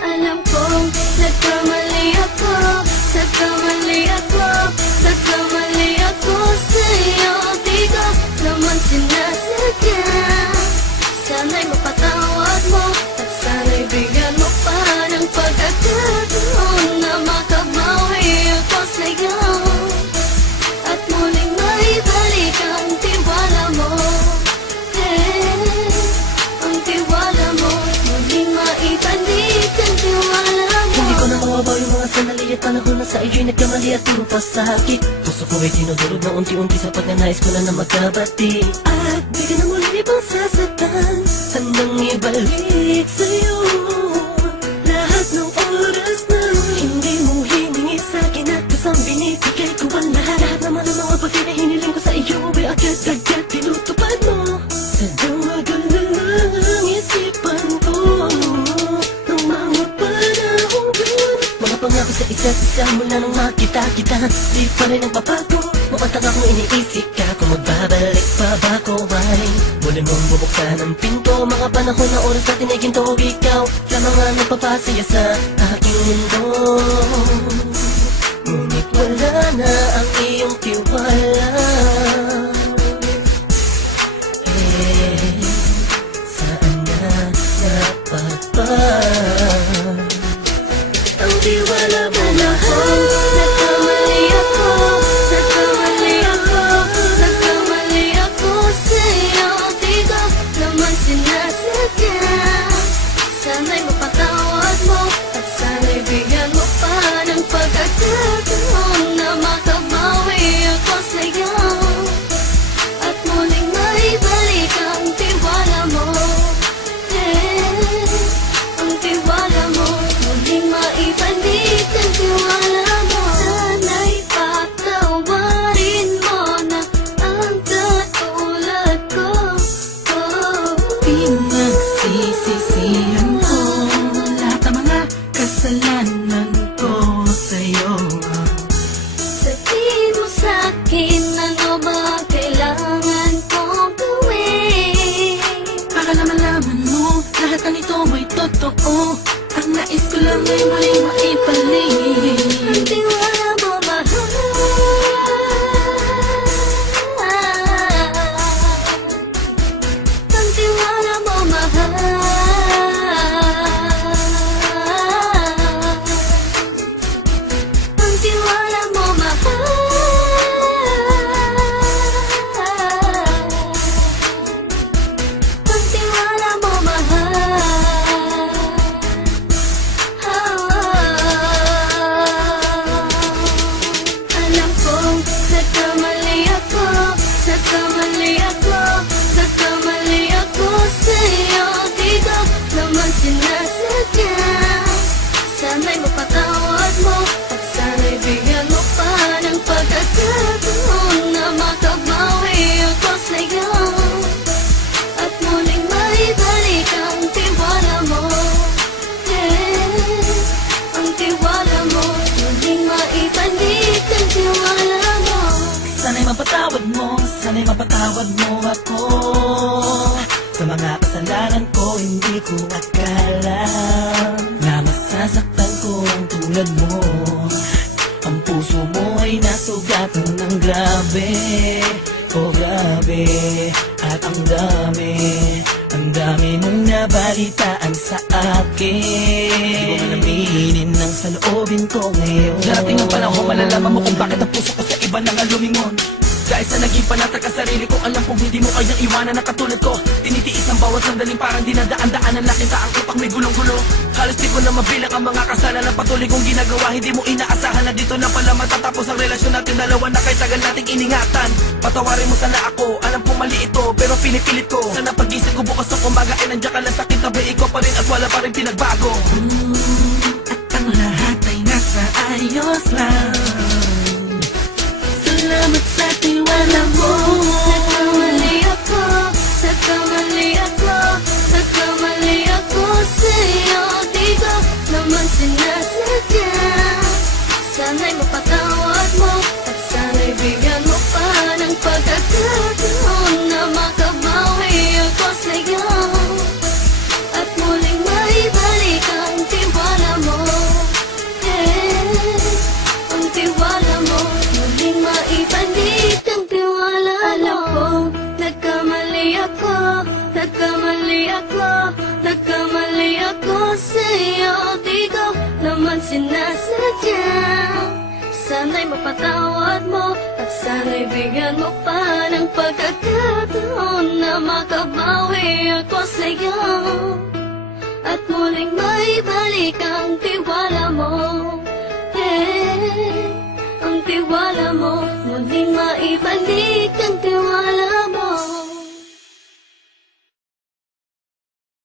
Alam kong nagkamali ako, nagkamali ako, nagkamali ako sa'yo. Di ko naman sinasadya. Sana'y mapatawad mo at sana'y bigyan mo pa ng pagkakataon na makabawi ako sa'yo at muling maibalik ang tiwala mo. Ang tiwala mo, muling maibalik ang tiwala mo. Hindi ko na mawabaw yung mga sandali at panahon na sa iyo'y nagkamali at puro pasakit. Puso ko ay tinudulog na unti-unti sapat na nais ko na magkabati. At di ka na muli pang sasaktan, handang ibalik sa'yo lahat ng oras na hindi mo hiningi sa'kin at kusang binibigay ko ang lahat. Lahat naman ng mga bagay na hiniling ko sa iyo ay agad-agad tinutupad mo. Sadyang magal na lang isipan ko ng mga panahong yun. Mga pangako sa isa't isa mula nung makita kita, di pa rin nagbabago. Mamatang akong iniisip ka kung magbabalik pa ba ko ay muli mong bubuksan ang pinto. Mga panahon na oras natin ay ginto, ikaw lamang ang nagpapasaya sa aking mundo. Ngunit wala na ang iyong tiwala. Saan na napagpag ang tiwala mo mahal? Nagkamali ako, nagkamali ako, nagkamali ako sa'yo. Di ko naman sinasadya. Sana'y mapatawad mo at sana'y bigyan mo pa ng pagkakataon na makabawi ako sa'yo at muling maibalik ang tiwala mo. Ang tiwala mo, muling maibalik ang tiwala mo. Sana'y patawarin mo na ang katulad ko. Pinagsisisihan ko lahat ng mga kasalanan ko sa'yo. Sabihin mo sa'kin ano ba kailangan kong gawin Para malaman mo lahat ng ito ay totoo. Ang nais ko lang ay muling maibalik ang tiwala mo, mahal. Ang tiwala mo, mahal. Ang tiwala mo, mahal. Ang tiwala mo, mahal. Alam kong nagkamali ako, nagkamali ako, nagkamali ako sa'yo. Di ko naman sinasadya. Sana'y mapatawad mo at sana'y bigyan mo pa ng pagkakataon na makabawi ako sa'yo at muling maibalik ang tiwala mo. Ang tiwala mo, muling maibalik ang tiwala mo. Sana'y mapatawad mo, sana'y mapatawad mo ako sa mga kasalanan ko. Hindi ko akala na masasaktan ko ang tulad mo. Ang puso mo ay nasugatan ng grabe, oh grabe. At ang dami mong nabalitaan sa akin. Di ko man aminin ang saloobin ko ngayon. Darating ang panahon, malalaman mo kung bakit ang puso ko sa iba nang lumingon. Dahil sa naging panatag ka sarili ko, alam kong hindi mo kayang iwanan na katulad ko. Tinitiis ang bawat sandaling parang dinadaan-daanan. Nakita ang utak may gulong-gulo. Halos di ko na mabilang ang mga kasalanan patuloy kong ginagawa. Hindi mo inaasahan na dito na pala matatapos ang relasyon natin dalawa na kahit tagal nating iningatan. Patawarin mo sana ako, alam kong mali ito pero pinipilit ko. Sana pag-isip ko bukas ng kumbaga ay nandiyan ka lang sa kitabi. Ikaw pa rin at wala pa rin pinagbago. At ang lahat ay nasa ayos lang. Salamat sa tiwala mo. Nagkamali ako, nagkamali ako, nagkamali ako sa'yo. Di ko naman sinasadya. Sana'y mapatawad mo at sana'y bigyan mo pa ng pagkakataon na makabawi ako sa'yo at muling maibalik ang tiwala ako, nagkamali ako sa'yo. Di ko naman sinasadya. Sana'y mapatawad mo at sana'y bigyan mo pa ng pagkakataon na makabawi ako sa'yo at muling maibalik ang tiwala mo. Ang tiwala mo, muling maibalik ang tiwala mo.